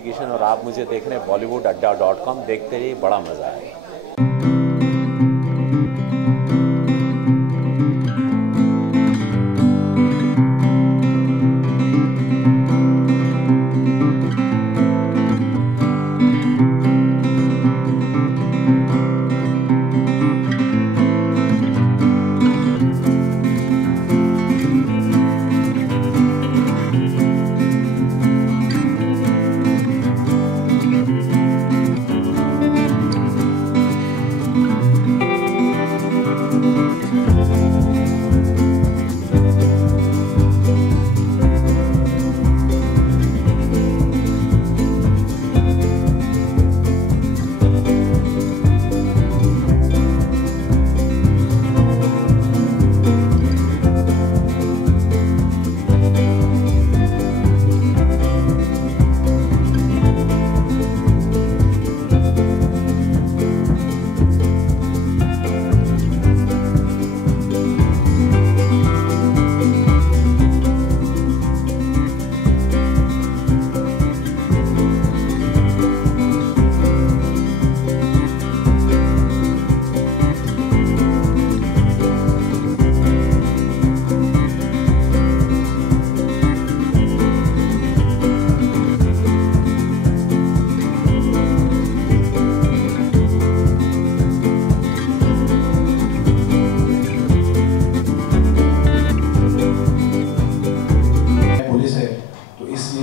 रवि किशन और आप मुझे देख रहे हैं bollywoodadda.com। देखते रहिए, बड़ा मज़ा आएगा।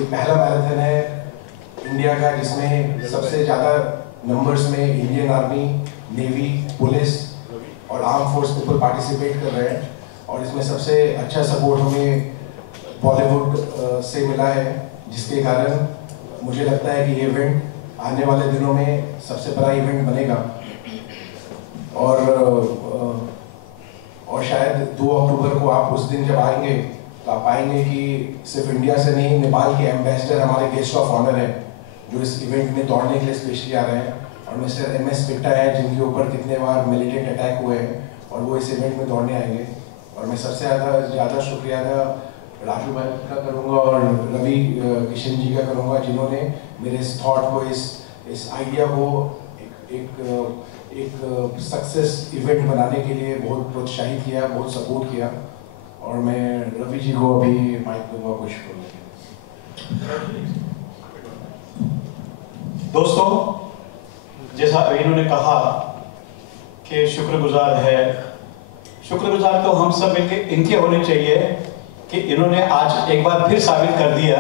पहला मैराथन है इंडिया का जिसमें सबसे ज़्यादा नंबर्स में इंडियन आर्मी, नेवी, पुलिस और आर्म फोर्स पीपल पार्टिसिपेट कर रहे हैं। और इसमें सबसे अच्छा सपोर्ट हमें बॉलीवुड से मिला है, जिसके कारण मुझे लगता है कि ये इवेंट आने वाले दिनों में सबसे बड़ा इवेंट बनेगा। और शायद 2 अक्टूबर को आप उस दिन जब आएंगे तो आप पाएंगे कि सिर्फ इंडिया से नहीं, नेपाल के एम्बेसडर हमारे गेस्ट ऑफ ऑनर हैं जो इस इवेंट में दौड़ने के लिए स्पेशली आ रहे हैं। और मिस्टर MS पिट्टा है जिनके ऊपर कितने बार मिलिटेंट अटैक हुए हैं और वो इस इवेंट में दौड़ने आएंगे। और मैं सबसे ज़्यादा शुक्रिया राजू भाई का करूँगा और रवि किशन जी का करूँगा, जिन्होंने मेरे इस थॉट को, इस आइडिया को एक सक्सेस इवेंट बनाने के लिए बहुत प्रोत्साहित किया, बहुत सपोर्ट किया। और मैं रवि जी को अभी माइक दूंगा कुछ बोलने। दोस्तों, जैसा इन्होंने कहा कि शुक्रगुजार तो हम सब इनके होने चाहिए कि इन्होंने आज एक बार फिर साबित कर दिया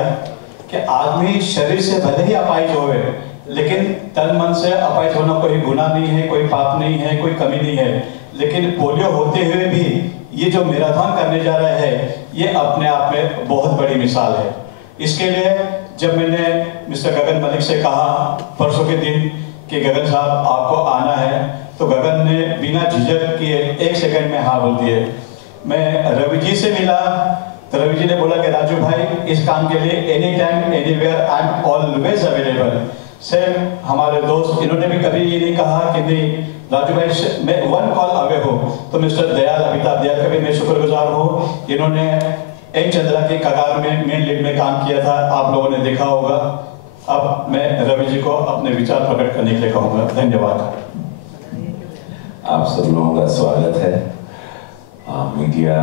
कि आदमी शरीर से भले ही अपाहिज होवे, लेकिन तन मन से अपाहिज होना कोई गुनाह नहीं है, कोई पाप नहीं है, कोई कमी नहीं है। लेकिन पोलियो होते हुए भी ये जो मैराथन करने जा रहा है, ये अपने आप में बहुत बड़ी मिसाल है। इसके लिए जब मैंने मिस्टर गगन मलिक से कहा परसों के दिन कि गगन साहब आपको आना है, तो गगन ने बिना झिझक किए 1 सेकंड में हाँ बोल दिए। मैं रवि जी से मिला तो रवि जी ने बोला कि राजू भाई, इस काम के लिए any time anywhere I am always available. Same हमारे दोस्त, इन्होंने भी कभी ये नहीं कहा कि नहीं राजू भाई मैं 1 कॉल अवे हो। तो मिस्टर दयाल, अमिताभ दयाल का भी मैं शुक्रगुजार हूँ। इन्होंने एन चंद्रा की कगार में मेन लीड में काम किया था, आप लोगों ने देखा होगा। अब मैं रवि जी को अपने विचार प्रकट करने के लिए कहूँगा। धन्यवाद। आप सब लोगों का स्वागत है। मीडिया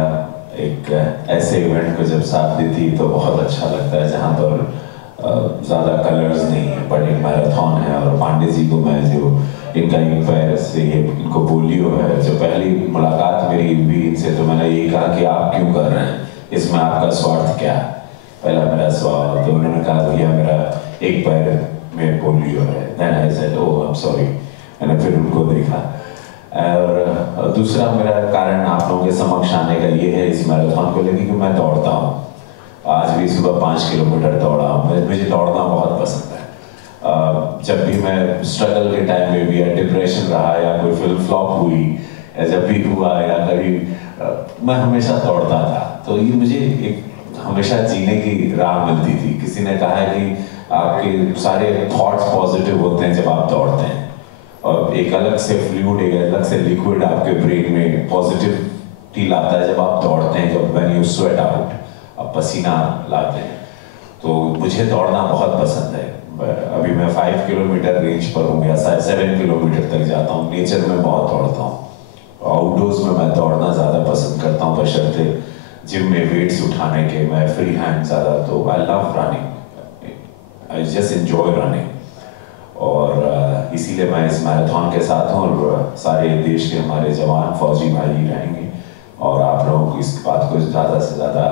एक ऐसे इवेंट को जब साथ देती तो बहुत अच्छा लगता है, जहाँ पर ज़्यादा कलर्स नहीं है, बट एक मैराथन है। और पांडे जी को मैं जो इनका एक पैर से इनको पोलियो है, जो पहली मुलाकात मेरी हुई इनसे, तो मैंने यही कहा कि आप क्यों कर रहे हैं, इसमें आपका स्वार्थ क्या है, पहला मेरा सवाल। तो उन्होंने कहा भैया मेरा एक पैर में पोलियो है। Then I said oh I am sorry. मैंने फिर उनको देखा। और दूसरा मेरा कारण आप लोगों के समक्ष आने का ये है इस मैराथन को लेकर कि मैं दौड़ता हूँ। आज भी सुबह 5 किलोमीटर दौड़ा हूँ। मुझे दौड़ना बहुत पसंद है। जब भी मैं स्ट्रगल के टाइम में भी, या डिप्रेशन रहा, या कोई फिल्म फ्लॉप हुई, या जब भी हुआ, या कभी मैं हमेशा दौड़ता था। तो ये मुझे एक हमेशा जीने की राह मिलती थी। किसी ने कहा है कि आपके सारे थॉट्स पॉजिटिव होते हैं जब आप दौड़ते हैं, और एक अलग से फ्लूइड, एक अलग से लिक्विड आपके ब्रेन में पॉजिटिविटी लाता है जब आप दौड़ते हैं, जब व्हेन यू स्वेट आउट, आप पसीना लाते हैं। तो मुझे दौड़ना बहुत पसंद है। अभी मैं 5 किलोमीटर रेंज पर हूँ या 7 किलोमीटर तक जाता हूँ। नेचर में बहुत दौड़ता हूँ। आउटडोर्स में मैं दौड़ना ज़्यादा पसंद करता हूँ, बशर्ते जिम में वेट्स उठाने के। मैं फ्री हैंड ज़्यादा, तो I love running, I just enjoy running. और इसीलिए मैं इस मैराथन के साथ हूँ, और सारे देश के हमारे जवान फौजी भाई रहेंगे। और आप लोगों को इस बात को ज़्यादा से ज़्यादा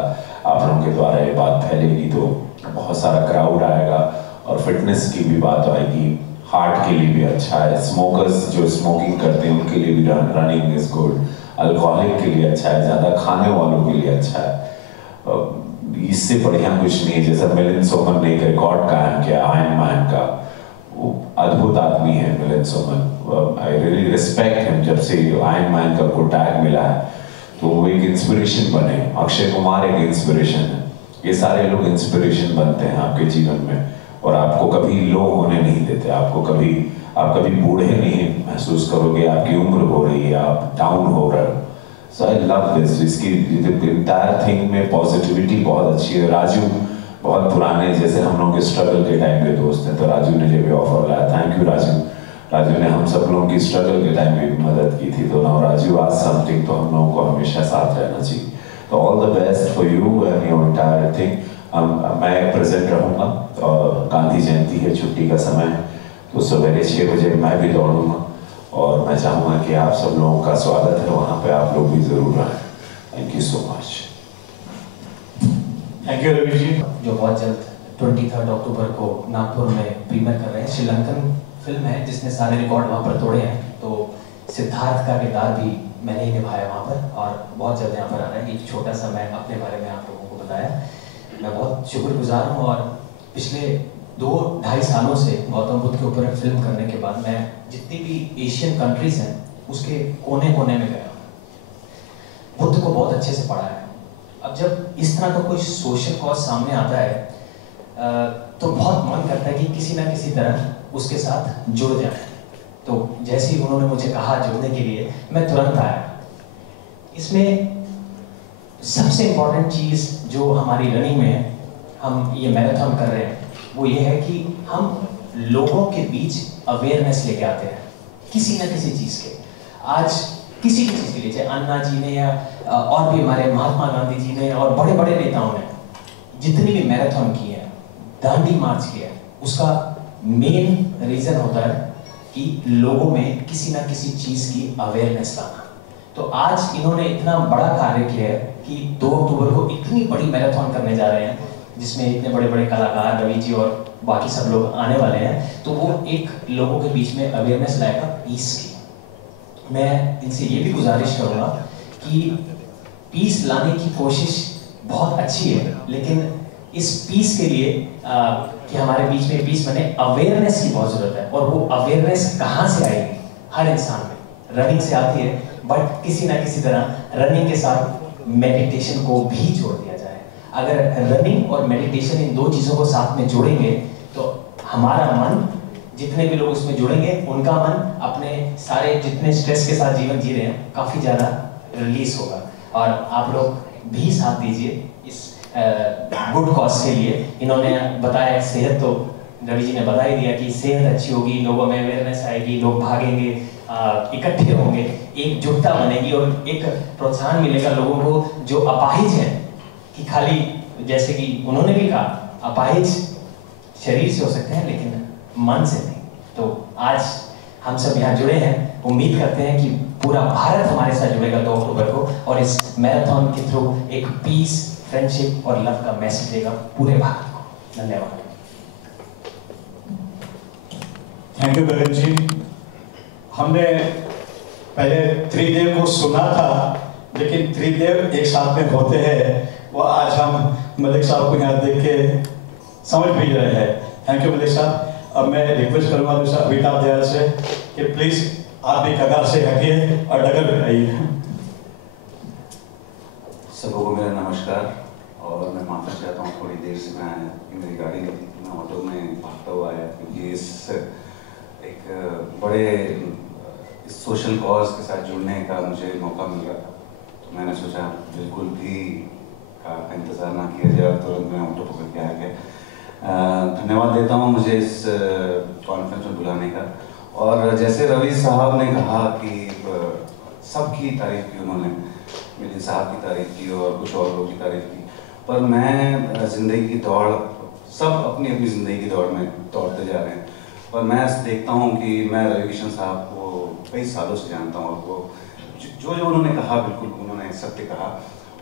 आप लोगों के द्वारा ये बात फैलेगी तो बहुत सारा क्राउड आएगा, और फिटनेस की भी बात आएगी। हार्ट के लिए भी अच्छा है, स्मोकर्स जो स्मोकिंग करते हैं उनके लिए भी running is good, alcoholic K लिए अच्छा है, ज़्यादा खाने वालों के लिए अच्छा है। इससे बढ़िया कुछ नहीं है। जैसा मिलिंद सोमन ने एक रिकॉर्ड कायम किया आयरन मैन का, वो अद्भुत आदमी है Milind Soman. I really respect him. जब से आयरन मैन का को टैग मिला है तो वो एक इंस्पिरेशन बने। अक्षय कुमार एक इंस्पिरेशन है। ये सारे लोग इंस्पिरेशन बनते हैं आपके जीवन में, और आपको कभी लो होने नहीं देते। आप कभी बूढ़े नहीं महसूस करोगे, आपकी उम्र हो रही है, आप डाउन हो रहे हो। सो आई लव दिस। इसकी इंटायर थिंग में पॉजिटिविटी बहुत अच्छी है। राजू बहुत पुराने, जैसे हम लोग के स्ट्रगल के टाइम के दोस्त हैं, तो राजू ने जब भी ऑफर लाया, थैंक यू राजू। राजू ने हम सब लोगों की स्ट्रगल के टाइम में भी मदद की थी। तो नाउ राजू आज समथिंग, तो हम लोगों को हमेशा साथ रहना चाहिए। तो all the best for you and your entire thing. मैं प्रेजेंट रहूँगा, और गांधी जयंती है, छुट्टी का समय है, तो सवेरे 6 बजे मैं भी दौड़ूंगा, और मैं चाहूँगा कि आप सब लोगों का स्वागत है वहाँ पे, आप लोग भी ज़रूर आएँ। Thank you so much. Thank you Ravi ji. जो बहुत जल्द 23 अक्टूबर को नागपुर में प्रीमियर कर रहे हैं। श्रीलंकन फिल्म है जिसने सारे रिकॉर्ड वहाँ पर तोड़े हैं। तो सिद्धार्थ का किरदार भी मैंने ही निभाया वहाँ पर, और बहुत जल्द यहाँ पर आ रहा है। एक छोटा सा मैं अपने बारे में आप लोगों को बताया। मैं बहुत शुक्रगुजार हूँ, और पिछले 2-2.5 सालों से गौतम बुद्ध के ऊपर फिल्म करने के बाद मैं जितनी भी एशियन कंट्रीज हैं उसके कोने कोने में गया, बुद्ध को बहुत अच्छे से पढ़ा है। अब जब इस तरह का कोई सोशल कॉज सामने आता है तो बहुत मन करता है कि किसी ना किसी तरह उसके साथ जुड़ जाए। तो जैसे ही उन्होंने मुझे कहा जुड़ने के लिए, मैं तुरंत आया। इसमें सबसे इम्पोर्टेंट चीज़ जो हमारी रनिंग में हम ये मैराथन कर रहे हैं वो ये है कि हम लोगों के बीच अवेयरनेस लेके आते हैं किसी ना किसी चीज़ के। आज किसी भी चीज़ के लिए, चाहे अन्ना जी ने या और भी हमारे महात्मा गांधी जी ने और बड़े बड़े नेताओं ने जितनी भी मैराथन की है, दांडी मार्च किया है, उसका मेन रीज़न होता है कि लोगों में किसी ना किसी चीज़ की अवेयरनेस लाना। तो आज इन्होंने इतना बड़ा कार्य किया है कि 2 अक्टूबर को इतनी बड़ी मैराथन करने जा रहे हैं, जिसमें इतने बड़े बड़े कलाकार रवि जी और बाकी सब लोग आने वाले हैं। तो वो एक लोगों के बीच में अवेयरनेस लाएगा पीस की। मैं इनसे ये भी गुजारिश करूँगा कि पीस लाने की कोशिश बहुत अच्छी है, लेकिन इस पीस के लिए कि हमारे बीच में पीस बने, अवेयरनेस की बहुत ज़रूरत है। और वो अवेयरनेस कहाँ से आएगी? हर इंसान में रनिंग से आती है, बट किसी ना किसी तरह रनिंग के साथ मेडिटेशन को भी जोड़ दिया जाए। अगर रनिंग और मेडिटेशन इन 2 चीज़ों को साथ में जोड़ेंगे तो हमारा मन, जितने भी लोग उसमें जुड़ेंगे, उनका मन अपने सारे जितने स्ट्रेस के साथ जीवन जी रहे हैं काफ़ी ज़्यादा रिलीज होगा। और आप लोग भी साथ दीजिए इस गुड कॉज के लिए। इन्होंने बताया सेहत, तो रवि जी ने बता ही दिया कि सेहत अच्छी होगी, लोगों में अवेयरनेस आएगी, लोग भागेंगे, इकट्ठे होंगे, एकजुटता बनेगी और एक प्रोत्साहन मिलेगा लोगों को जो अपाहिज हैं। कि खाली जैसे कि उन्होंने भी कहा, अपाहिज शरीर से हो सकते हैं लेकिन मन से नहीं। तो आज हम सब यहाँ जुड़े हैं, उम्मीद करते हैं कि पूरा भारत हमारे साथ जुड़ेगा 2 अक्टूबर को, और इस मैराथन के थ्रू एक पीस, फ्रेंडशिप और लव का मैसेज देगा पूरे भारत को। धन्यवाद। थैंक यू गगन जी। हमने पहले त्रिदेव को सुना था, लेकिन त्रिदेव एक साथ में होते हैं, वो आज हम मलिक साहब को यहाँ देख के समझ भी रहे हैं। थैंक यू मलिक साहब। अब मैं रिक्वेस्ट करूँगा अमिताभ दयाल से कि प्लीज़ आप भी कगार से हटिए और डगर पे आइए। सबको मेरा नमस्कार, और मैं माफ़ी चाहता हूँ थोड़ी देर से मैं आया कि मेरी गाड़ी नहीं थी, मैं ऑटो में भागता हुआ आया, क्योंकि इस एक बड़े इस सोशल कॉज के साथ जुड़ने का मुझे मौका मिल रहा था। तो मैंने सोचा बिल्कुल भी का इंतज़ार ना किया जाए, तुरंत मैं ऑटो पकड़ के आ गया। धन्यवाद देता हूँ मुझे इस कॉन्फ्रेंस में बुलाने का। और जैसे रवि साहब ने कहा कि सबकी तारीफ की उन्होंने, मिलिंद साहब की तारीफ की और कुछ और लोगों की तारीफ की, पर मैं ज़िंदगी की दौड़, सब अपनी अपनी ज़िंदगी की दौड़ में दौड़ते जा रहे हैं, पर मैं देखता हूँ कि मैं रवि किशन साहब को कई सालों से जानता हूँ और वो जो जो उन्होंने कहा बिल्कुल उन्होंने सत्य कहा।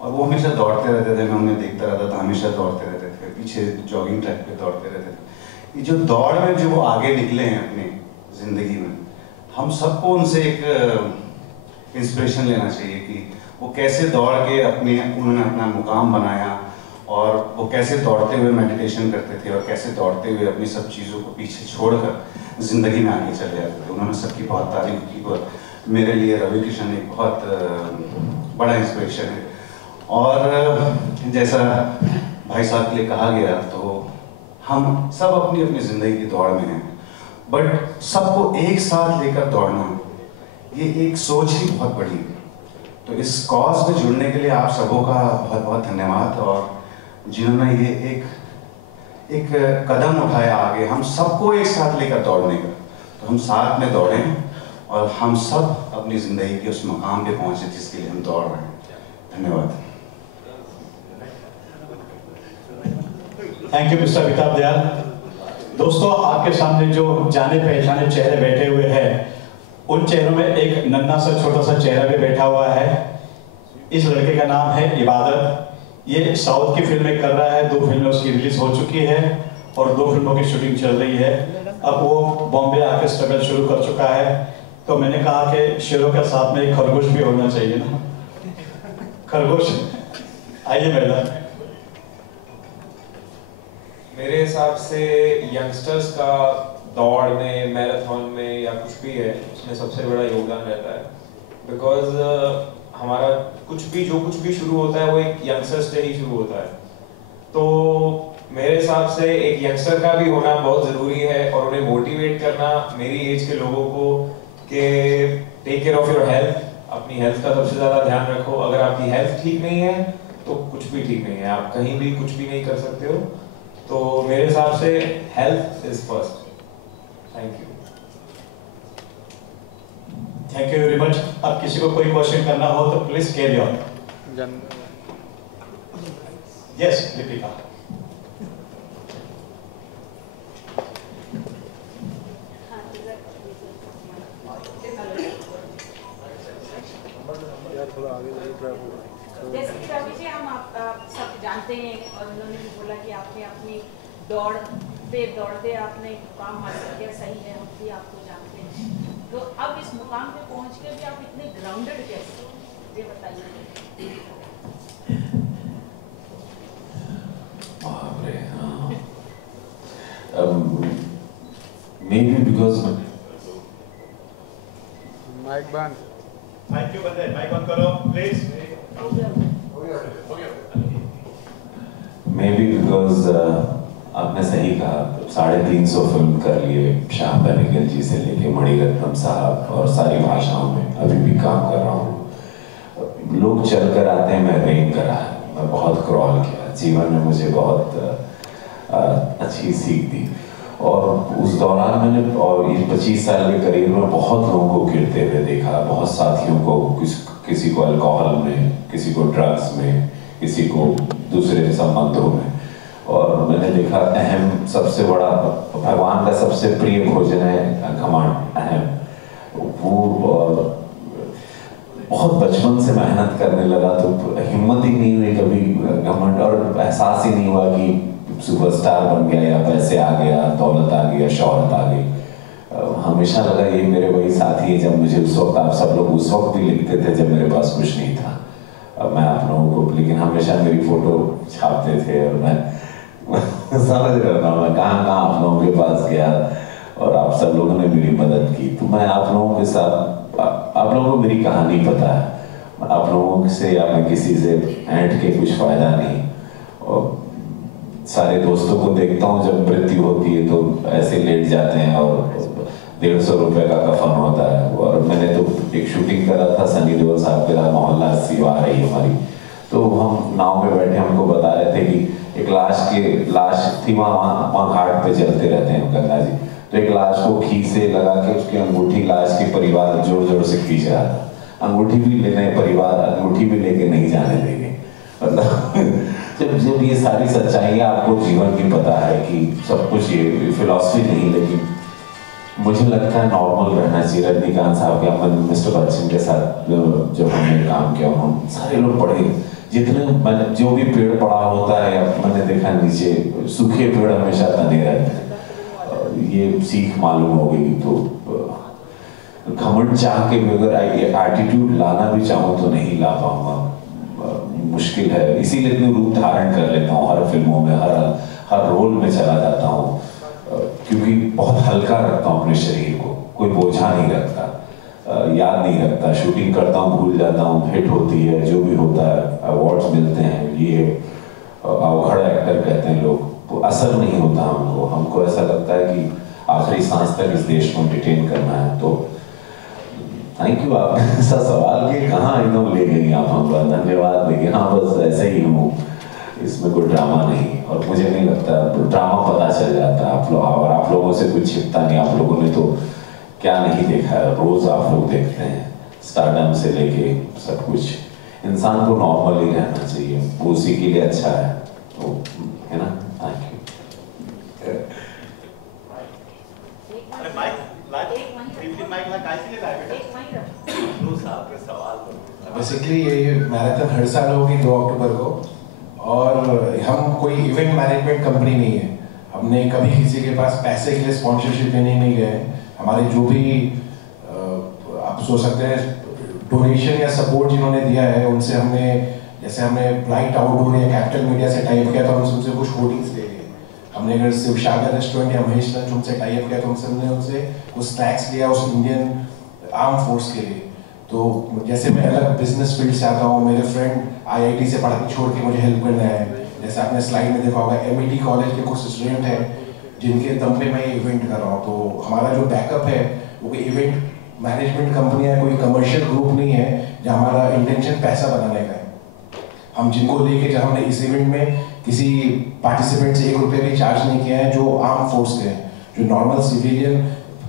और वो हमेशा दौड़ते रहते थे, मैं उन्हें देखता रहता था, हमेशा दौड़ते रहते थे, पीछे जॉगिंग ट्रैक पे दौड़ते रहते थे। ये जो दौड़ में जो वो आगे निकले हैं अपनी ज़िंदगी में, हम सबको उनसे एक इंस्पिरेशन लेना चाहिए कि वो कैसे दौड़ के उन्होंने अपना मुकाम बनाया और वो कैसे दौड़ते हुए मेडिटेशन करते थे और कैसे दौड़ते हुए अपनी सब चीज़ों को पीछे छोड़कर ज़िंदगी में आगे चले जाते थे। उन्होंने सबकी बहुत तारीफ की और मेरे लिए रवि किशन एक बहुत बड़ा इंस्पिरेशन है। और जैसा भाई साहब के लिए कहा गया, तो हम सब अपनी अपनी ज़िंदगी की दौड़ में हैं, बट सबको एक साथ लेकर दौड़ना, ये एक सोच ही बहुत बड़ी है। तो इस कॉज में जुड़ने के लिए आप सबों का बहुत बहुत धन्यवाद। और जिन्होंने ये एक कदम उठाया आगे हम सबको एक साथ लेकर दौड़ने का, तो हम साथ में दौड़ें और हम सब अपनी ज़िंदगी के उस मकाम पे पहुँचे जिसके लिए हम दौड़ रहे हैं। धन्यवाद। Thank you mister Amitabh Dayal. दोस्तों, आपके सामने जो जाने पहचाने चेहरे बैठे हुए हैं, उन चेहरों में एक नन्हा सा छोटा सा चेहरा भी बैठा हुआ है। इस लड़के का नाम है इबादत। ये साउथ की फिल्में कर रहा है, 2 फिल्में उसकी रिलीज हो चुकी है और 2 फिल्मों की शूटिंग चल रही है। अब वो बॉम्बे आके स्ट्रगल शुरू कर चुका है। तो मैंने कहा कि शेरों के साथ में एक खरगोश भी होना चाहिए ना। खरगोश, आइए मैडम। मेरे हिसाब से यंगस्टर्स का दौड़ में, मैराथन में या कुछ भी है, उसमें सबसे बड़ा योगदान रहता है। बिकॉज हमारा कुछ भी शुरू होता है वो एक यंगस्टर से ही शुरू होता है। तो मेरे हिसाब से एक यंगस्टर का भी होना बहुत ज़रूरी है और उन्हें मोटिवेट करना, मेरी एज के लोगों को, कि take care of your health, अपनी हेल्थ का सबसे ज़्यादा ध्यान रखो। अगर आपकी हेल्थ ठीक नहीं है तो कुछ भी ठीक नहीं है, आप कहीं भी कुछ भी नहीं कर सकते हो। तो मेरे हिसाब से health is first. Thank you. Thank you very much. अब किसी को कोई क्वेश्चन करना हो तो please carry on. Yes Deepika. जैसे कि रवि जी, हम आप सब जानते हैं और उन्होंने भी बोला कि आपने अपनी दौड़ पे दौड़ते आपने मुकाम हासिल किया, सही है, हम भी आपको जानते हैं। तो अब इस मुकाम पे पहुंच के भी आप इतने ग्राउंडेड कैसे, ये बताइए। Maybe because माइक बंद। थैंक यू बंदे, माइक ऑन करो प्लीज। Maybe because आपने सही कहा, 350 फिल्म कर लिए, श्याम बेनेगल जी से लेके मणिरत्नम साहब, और सारी भाषाओं में अभी भी काम कर रहा हूँ। लोग चल कर आते हैं, मैं रेंग करा है, मैं बहुत क्रॉल किया, जीवन में मुझे बहुत अच्छी सीख दी। और उस दौरान मैंने, और ये 25 साल के करियर में बहुत लोगों को गिरते हुए देखा, बहुत साथियों को, किसी को अल्कोहल में, किसी को ड्रग्स में, किसी को दूसरे संबंधों में। और मैंने देखा अहम, सबसे बड़ा, भगवान का सबसे प्रिय भोजन है घमंड, अहम। वो बहुत बचपन से मेहनत करने लगा तो हिम्मत ही नहीं हुई कभी घमंड, और एहसास ही नहीं हुआ कि सुपरस्टार बन गया या पैसे आ गया, दौलत आ गया, शौहरत आ गई। हमेशा लगा ये मेरे वही साथी है। जब मुझे उस वक्त, आप सब लोग उस वक्त भी लिखते थे जब मेरे पास कुछ नहीं था, मैं आप लोगों को, लेकिन हमेशा मेरी फोटो छापते थे और मैं समझ रहा था मैं कहाँ आप लोगों के पास गया और आप सब लोगों ने मेरी मदद की। तो मैं आप लोगों के साथ, आप लोगों को मेरी कहानी पता है, आप लोगों से या मैं किसी से ऐंठ के कुछ फायदा नहीं। और सारे दोस्तों को देखता हूँ जब मृत्यु होती है तो ऐसे लेट जाते हैं और 150 रुपए का कफन होता है। और मैंने तो एक शूटिंग करा था, सनी देओल साहब के मोहल्ला सीवा रही हमारी, तो हम नाव में बैठे हमको बता रहे थे कि एक लाश थी, वहाँ घाट पे चलते रहते हैं गंगा जी, तो एक लाश को खी से लगा के उसकी अंगूठी लाश के परिवार जोर जोर से खींच रहा था। अंगूठी भी लेने परिवार अंगूठी भी लेके नहीं जाने देंगे। मतलब जब ये सारी सच्चाइयाँ आपको जीवन की पता है कि सब कुछ ये फिलॉसफी नहीं, लेकिन मुझे लगता है नॉर्मल रहना चाहिए। रजनीकांत साहब के मिस्टर बच्चन के साथ जब हमने काम किया, हम सारे लोग पढ़े, जितने मैंने जो भी पेड़ पड़ा होता है मैंने देखा नीचे सूखे पेड़ हमेशा तने रहते हैं, ये सीख मालूम हो गई। तो घमंड चाह के अगर एटीट्यूड लाना भी चाहूँ तो नहीं ला पाऊंगा, मुश्किल है। इसीलिए इतने रूप धारण कर लेता हूँ हर फिल्मों में, हर रोल में चला जाता हूँ, क्योंकि बहुत हल्का रखता हूँ अपने शरीर को, कोई बोझा नहीं रखता, याद नहीं रखता। शूटिंग करता हूँ भूल जाता हूँ, हिट होती है, जो भी होता है, अवार्ड्स मिलते हैं, ये अवखड़ा एक्टर कहते हैं लोग, तो असर नहीं होता हमको। हमको ऐसा लगता है कि आखिरी सांस तक इस देश को एंटरटेन करना है। तो थैंक यू, आप ऐसा सवाल के कहाँ एकदम ले गई आप हमको, धन्यवाद। लेकिन हाँ, बस ऐसे ही हूँ, इसमें कोई ड्रामा नहीं, और मुझे नहीं लगता ड्रामा पता चल जाता है आप लोग, और आप लोगों से कुछ छिपता नहीं। आप लोगों ने तो क्या नहीं देखा है, रोज आप लोग देखते हैं, स्टारडम से लेके सब कुछ। इंसान को नॉर्मल ही रहना चाहिए, वो उसी के लिए अच्छा है, तो है ना। Thank you. बेसिकली ये मैराथन हर साल होगी 2 अक्टूबर को, और हम कोई इवेंट मैनेजमेंट कंपनी नहीं है। हमने कभी किसी के पास पैसे के लिए स्पॉन्सरशिप लेने नहीं गए। हमारे जो भी आप सोच सकते हैं डोनेशन या सपोर्ट जिन्होंने दिया है, उनसे हमने, जैसे हमने ब्राइट आउटडोर या कैपिटल मीडिया से टाइप किया तो हमसे उनसे कुछ होर्डिंग्स ले लिए। हमने अगर शिवसागर रेस्टोरेंट या महेश लंच उनसे टाइप किया तो हमने उनसे कुछ स्नैक्स लिया उस इंडियन आर्म फोर्स के लिए। तो जैसे मैं अलग बिजनेस फील्ड से आता हूँ, मेरे फ्रेंड आईआईटी से पढ़ाई छोड़ के मुझे हेल्प करना है। जैसे आपने स्लाइड में देखा होगा, एमईटी कॉलेज के कुछ स्टूडेंट हैं जिनके दम पे मैं इवेंट कर रहा हूँ। तो हमारा जो बैकअप है वो कोई इवेंट मैनेजमेंट कंपनी है, कोई कमर्शियल ग्रुप नहीं है जहाँ हमारा इंटेंशन पैसा बनाने का है। हम जिनको लेके, जब हमने इस इवेंट में किसी पार्टिसिपेंट से 1 रुपये भी चार्ज नहीं किया है जो आर्म फोर्स के हैं। जो नॉर्मल सिविलियन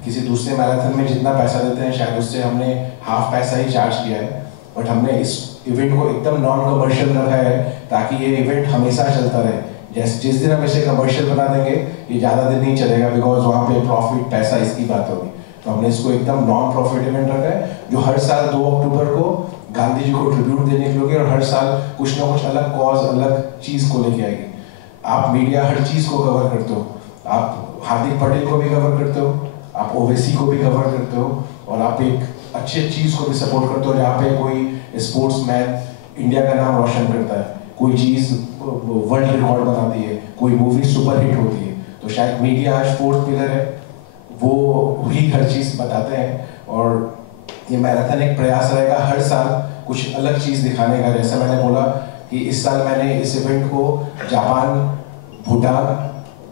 किसी दूसरे मैराथन में जितना पैसा देते हैं शायद उससे हमने हाफ पैसा ही चार्ज किया है। बट हमने इस इवेंट को एकदम नॉन कमर्शियल रखा है ताकि ये इवेंट हमेशा चलता रहे। जैसे जिस दिन हम इसे कमर्शियल बना देंगे ये ज़्यादा दिन नहीं चलेगा, बिकॉज वहाँ पे प्रॉफिट पैसा इसकी बात होगी। तो हमने इसको एकदम नॉन प्रॉफिट इवेंट रखा है जो हर साल 2 अक्टूबर को गांधी जी को ट्रिब्यूट देने के लिए, और हर साल कुछ ना कुछ अलग कॉज, अलग चीज़ को लेके आएगी। आप मीडिया हर चीज़ को कवर करते हो, आप हार्दिक पटेल को भी कवर करते हो, आप ओवैसी को भी कवर करते हो, और आप एक अच्छे चीज़ को भी सपोर्ट करते हो जहाँ पे कोई स्पोर्ट्समैन इंडिया का नाम रोशन करता है, कोई चीज़ वर्ल्ड रिकॉर्ड बनाती है, कोई मूवी सुपर हिट होती है। तो शायद मीडिया आज 4th पिलर है, वो ही हर चीज़ बताते हैं। और ये मैराथन एक प्रयास रहेगा हर साल कुछ अलग चीज़ दिखाने का। जैसे मैंने बोला कि इस साल मैंने इस इवेंट को जापान, भूटान,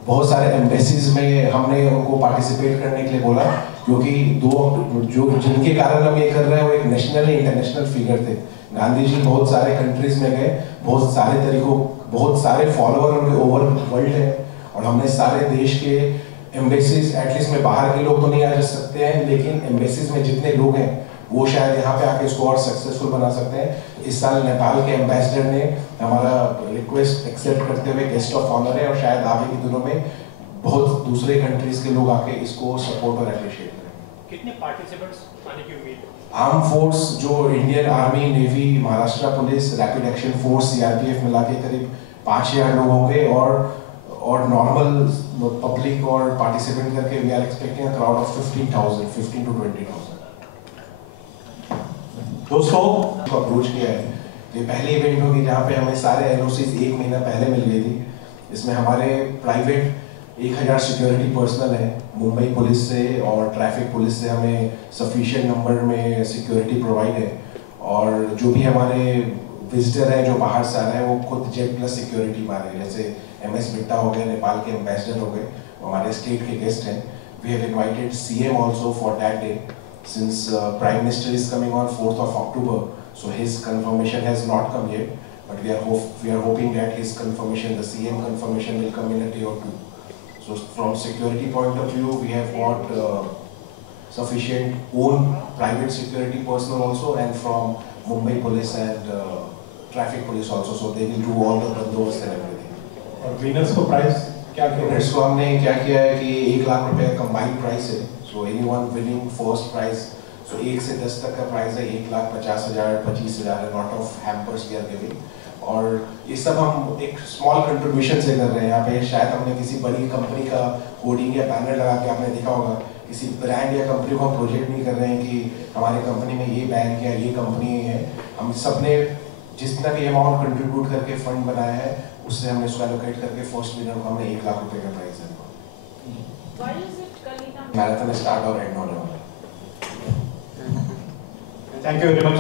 बहुत सारे एम्बेसीज में हमने उनको पार्टिसिपेट करने के लिए बोला, क्योंकि 2 अक्टूबर जो जिनके कारण हम ये कर रहे हैं वो एक नेशनल इंटरनेशनल फिगर थे। गांधी जी बहुत सारे कंट्रीज में गए, बहुत सारे तरीकों, बहुत सारे फॉलोअर उनके ओवर वर्ल्ड है, और हमने सारे देश के एम्बेसीज, एटलीस्ट में बाहर के लोग तो नहीं आ जा सकते हैं, लेकिन एम्बेसीज में जितने लोग हैं वो शायद यहाँ पे आके इसको और सक्सेसफुल बना सकते हैं। इस साल नेपाल के एम्बेसडर ने हमारा रिक्वेस्ट एक्सेप्ट करते हुए गेस्ट ऑफ ऑनर है, और शायद आगे के दिनों में बहुत दूसरे कंट्रीज के लोग आके इसको सपोर्ट और अप्रिशिएट करेंगे। कितने पार्टिसिपेंट्स आने की उम्मीद है? आर्म फोर्स जो Indian army, navy, Maharashtra police, rapid action force, CRPF मिला के करीब 5000 लोग होंगे, और नॉर्मल पब्लिक और पार्टिसिपेंट करके we are expecting a crowd of 15,000, 15 to 20,000। दोस्तों अप्रोच किया है, ये पहली इवेंट होगी जहाँ पे हमें सारे एनओसीज 1 महीना पहले मिल गई थी। इसमें हमारे प्राइवेट 1000 सिक्योरिटी पर्सनल है मुंबई पुलिस से और ट्रैफिक पुलिस से, हमें सफिशिएंट नंबर में सिक्योरिटी प्रोवाइड है। और जो भी हमारे विजिटर हैं जो बाहर से आ रहे हैं वो खुद जेट प्लस सिक्योरिटी मारे, जैसे MS बिट्टा हो गए, नेपाल के एम्बेसडर हो गए, हमारे स्टेट के गेस्ट हैं। We have invited CM also for that day, since Prime Minister is coming on 4th of October, so his confirmation has not come yet, but we are hoping that his confirmation, the CM confirmation, will come in a day or two. So from security point of view, we have got sufficient own private security personnel also, and from Mumbai police and traffic police also, so they will do all the bandobast and everything. और winners को prize क्या क्या? Winners को हमने क्या किया है कि 1 लाख रुपए combined prize है. So anyone winning first prize, so 1 से 10 तक का प्राइस है 1,50,000, 25,000, lot of hampers we are giving. और ये सब हम एक स्मॉल कंट्रीब्यूशन से कर रहे हैं. यहाँ पे शायद हमने किसी बड़ी कंपनी का होर्डिंग या बैनर लगा के आपने देखा होगा, किसी ब्रांड या कंपनी को हम प्रोजेक्ट नहीं कर रहे हैं कि हमारे कंपनी में ये बैंक या ये कंपनी है. हम सब ने जितना भी अमाउंट कंट्रीब्यूट करके फंड बनाया है, उससे हमने उसको एलोकेट करके फर्स्ट विनर को हमने 1 लाख रुपए का प्राइज है. मैराथन स्टार्ट और एंड होने वाला है. Thank you very much.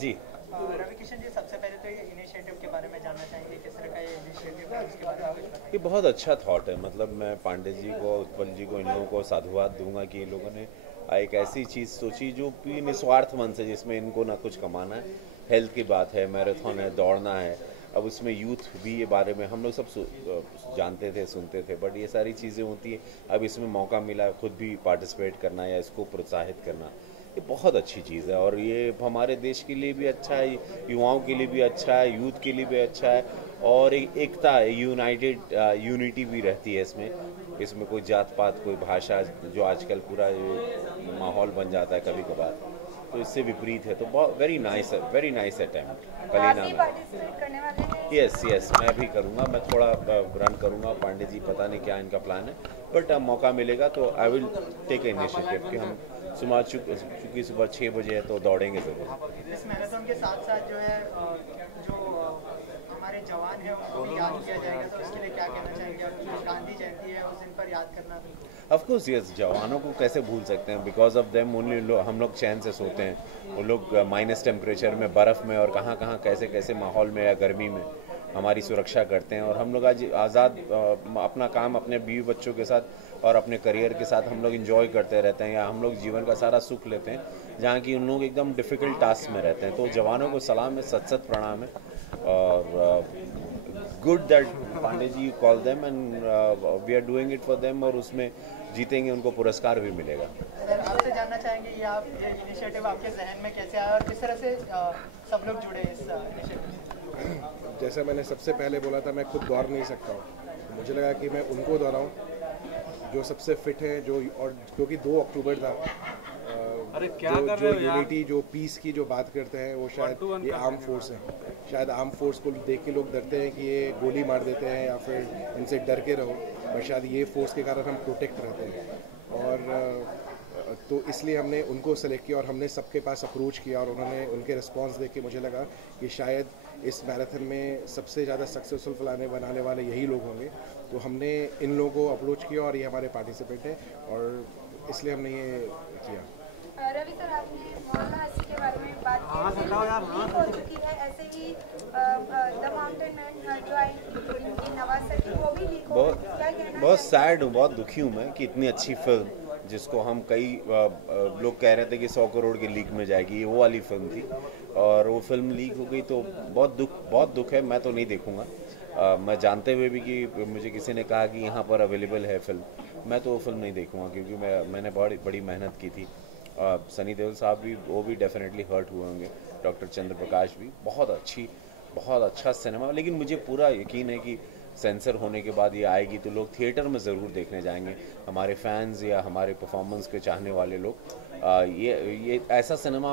जी रविकिशन जी, सबसे पहले तो ये इनिशिएटिव के बारे में जानना चाहेंगे, किस तरह का ये इनिशिएटिव है, उसके बारे में कुछ बताइए. ये बहुत अच्छा थॉट है. मतलब मैं पांडे जी को, उत्पल जी को, इन लोगों को साधुवाद दूंगा कि इन लोगों ने एक ऐसी चीज़ सोची जो भी निस्वार्थ मन से, जिसमें इनको ना कुछ कमाना है. हेल्थ की बात है, मैराथन है, दौड़ना है. अब उसमें यूथ भी ये बारे में हम लोग सब जानते थे, सुनते थे, बट ये सारी चीज़ें होती हैं. अब इसमें मौका मिला खुद भी पार्टिसिपेट करना या इसको प्रोत्साहित करना, ये बहुत अच्छी चीज़ है. और ये हमारे देश के लिए भी अच्छा है, युवाओं के लिए भी अच्छा है, यूथ के लिए भी अच्छा है. और एकता, यूनिटी भी रहती है इसमें कोई जात पात, कोई भाषा, जो आजकल पूरा माहौल बन जाता है कभी कभार, तो इससे विपरीत है. तो बहुत वेरी नाइस अटेम्प्ट. कलीना में यस मैं भी करूँगा. मैं थोड़ा रन करूँगा. पांडे जी पता नहीं क्या इनका प्लान है, बट मौका मिलेगा तो आई विल टेक इनिशिएटिव कि हम चूँकि सुबह 6 बजे है तो दौड़ेंगे ज़रूर. इस मैराथन के साथ साथ जो है, जो हमारे जवान हैं उनको भी याद किया जाएगा, तो उसके लिए क्या कहना चाहेंगे? और गांधी जयंती है, उस दिन पर याद करना. ऑफ कोर्स यस, जवानों को कैसे भूल सकते हैं. बिकॉज ऑफ देम ओनली हम लोग चैन से सोते हैं. वो लोग माइनस टेम्परेचर में, बर्फ़ में और कहाँ कैसे कैसे माहौल में या गर्मी में हमारी सुरक्षा करते हैं. और हम लोग आज आज़ाद अपना काम अपने बीवी बच्चों के साथ और अपने करियर के साथ हम लोग इंजॉय करते रहते हैं, या हम लोग जीवन का सारा सुख लेते हैं, जहाँ की उन लोग एकदम डिफ़िकल्ट टास्क में रहते हैं. तो जवानों को सलाम है, सत प्रणाम है. और good that Pandey ji you call them and we are doing it for them. और उसमें जीतेंगे, उनको पुरस्कार भी मिलेगा. सर, आपसे जानना चाहेंगे ये इनिशिएटिव आपके जहन में कैसे आया और किस तरह से सब लोग जुड़े इस इनिशिएटिव से? जैसे मैंने सबसे पहले बोला था, मैं खुद दौड़ नहीं सकता हूँ. मुझे लगा कि मैं उनको दौड़ाऊँ जो सबसे फिट है, जो, और क्योंकि 2 अक्टूबर था, जो यूनिटी, जो पीस की जो बात करते हैं, वो शायद ये आर्म फोर्स है. शायद आर्म फोर्स को देख के लोग डरते हैं कि ये गोली मार देते हैं या फिर इनसे डर के रहो, पर शायद ये फोर्स के कारण हम प्रोटेक्ट रहते हैं. और तो इसलिए हमने उनको सेलेक्ट किया और हमने सबके पास अप्रोच किया, और उन्होंने उनके रिस्पॉन्स देख के मुझे लगा कि शायद इस मैराथन में सबसे ज़्यादा सक्सेसफुल बनाने वाले यही लोग होंगे. तो हमने इन लोगों को अप्रोच किया और ये हमारे पार्टिसिपेंट हैं, और इसलिए हमने ये किया. रवि सर, आपने मोहल्ला हंसी के बारे में बात की, लीक हो चुकी है. ऐसे ही द माउंटेन मैन जो आई नवाज सर की, वो भी लीक हो गई. क्या कहना है? बहुत सैड हूँ, बहुत दुखी हूँ मैं कि इतनी अच्छी फिल्म, जिसको हम कई लोग कह रहे थे कि 100 करोड़ की लीक में जाएगी, वो वाली फिल्म थी, और वो फिल्म लीक हो गई. तो बहुत दुख है. मैं तो नहीं देखूँगा. मैं जानते हुए भी कि मुझे किसी ने कहा कि यहाँ पर अवेलेबल है फिल्म, मैं तो वो फिल्म नहीं देखूँगा, क्योंकि मैंने बड़ी मेहनत की थी. सनी देओल साहब भी, वो भी डेफिनेटली हर्ट हुए होंगे. डॉक्टर चंद्र प्रकाश भी. बहुत अच्छा सिनेमा. लेकिन मुझे पूरा यकीन है कि सेंसर होने के बाद ये आएगी तो लोग थिएटर में ज़रूर देखने जाएंगे, हमारे फैंस या हमारे परफॉर्मेंस के चाहने वाले लोग. ये ऐसा सिनेमा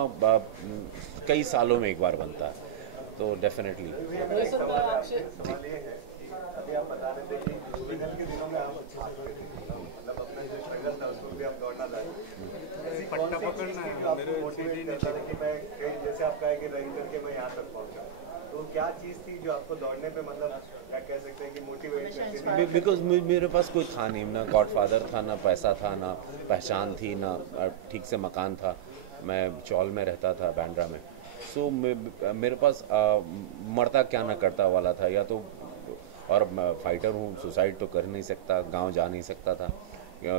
कई सालों में एक बार बनता है, तो डेफिनेटली. पट्टा पकड़ना है मेरे जैसे आपका है कि रन करके मैं यहाँ तक पहुँचा, तो क्या चीज़ थी जो आपको दौड़ने पे मतलब क्या कह सकते हैं कि मोटिवेट? बिकॉज मेरे पास कोई था नहीं, ना गॉडफादर था, ना पैसा था, ना पहचान थी, ना ठीक से मकान था। मैं चौल में रहता था, बांद्रा में। सो मेरे पास मरता क्या ना करता वाला था, या तो और मैं फाइटर हूँ, सुसाइड तो कर नहीं सकता, गांव जा नहीं सकता था,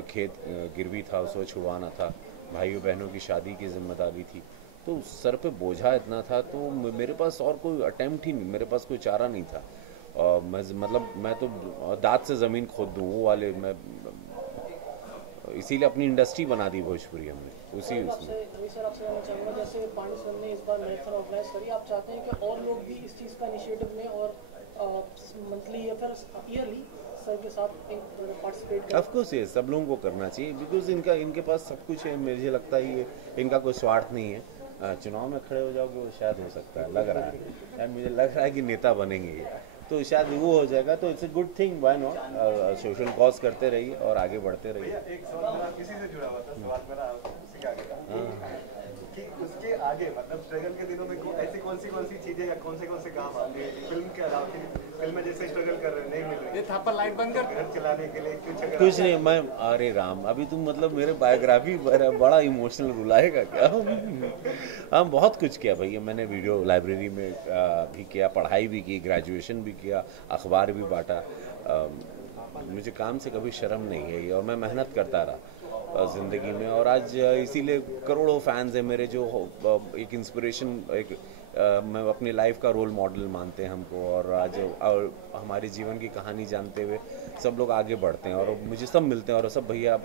खेत गिरवी था उसको छुड़वाना था, भाइयों बहनों की शादी की जिम्मेदारी थी, तो सर पे बोझा इतना था, तो मेरे पास और कोई अटेम्प्ट ही नहीं, मेरे पास कोई चारा नहीं था। मैं तो दांत से ज़मीन खोद दूँ वो वाले, मैं इसीलिए अपनी इंडस्ट्री बना दी भोजपुरी हमने उसी उसमें। सर आपसे जानना चाहूँगा, जैसे पांडे सर ने इस बार मैराथन ऑर्गेनाइज करी, आप चाहते हैं कि और लोग भी इस चीज़ का इनिशिएटिव लें और मंथली या फिर ईयरली सर के साथ पार्टिसिपेट करें? ऑफ कोर्स ये सब लोगों को करना चाहिए, बिकॉज इनके पास सब कुछ है। मुझे लगता है ये इनका कोई स्वार्थ नहीं है। चुनाव में खड़े हो जाओगे वो शायद हो सकता है, लग रहा है, शायद मुझे लग रहा है कि नेता बनेंगे तो शायद वो हो जाएगा, तो it's a good thing, why not. Social cause करते रहिए और आगे बढ़ते रहिए। एक सवाल मेरा इसी से जुड़ा हुआ था, सवाल मेरा उसी का आगे था कि उसके आगे मतलब स्ट्रगल के दिनों में ऐसी कौन सी चीजें या कौन से काम आते हैं फिल्म के अलावा? फिल्म में जैसे स्ट्रगल कर रहे हैं, नहीं मिल रही, थापा लाइट बंद कर, घर चलाने के लिए कुछ नहीं। मैं अरे राम, अभी तुम मतलब मेरे बायोग्राफी बड़ा इमोशनल रुलाएगा क्या? हम बहुत कुछ किया भैया, मैंने वीडियो लाइब्रेरी में भी किया, पढ़ाई भी की, ग्रेजुएशन भी किया, अखबार भी बांटा। मुझे काम से कभी शर्म नहीं है और मैं मेहनत करता रहा ज़िंदगी में, और आज इसीलिए करोड़ों फैंस हैं मेरे जो एक इंस्पिरेशन, एक मैं अपनी लाइफ का रोल मॉडल मानते हैं हमको, और आज और हमारे जीवन की कहानी जानते हुए सब लोग आगे बढ़ते हैं और मुझे सब मिलते हैं, और सब भैया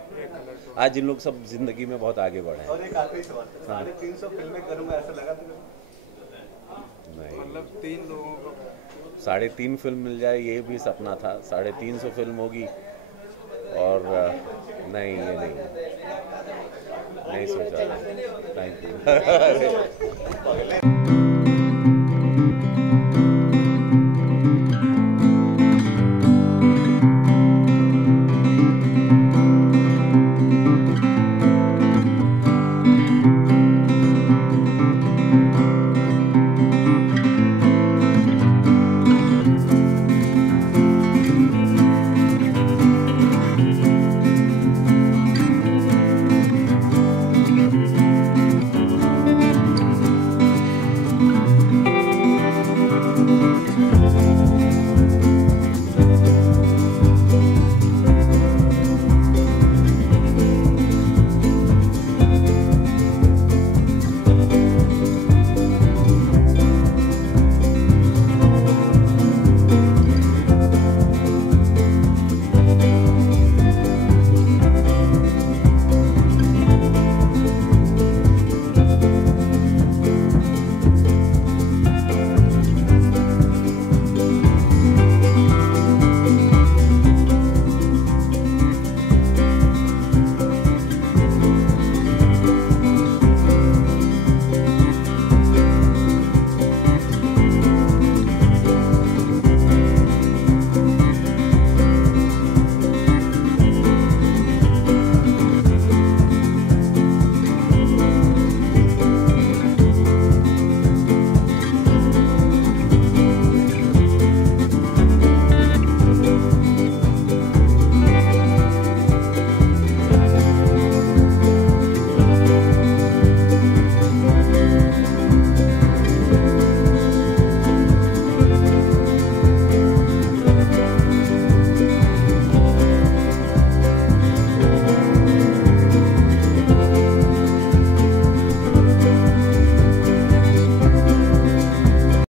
आज इन लोग सब जिंदगी में बहुत आगे बढ़े हैं। और एक आखिरी सवाल, 350 फिल्में करूँगा ऐसा लगा था? नहीं, मतलब 3 लोगों को 3.5 फिल्म मिल जाए ये भी सपना था, 350 फिल्म होगी, और नहीं ये नहीं सोचा। Thank you.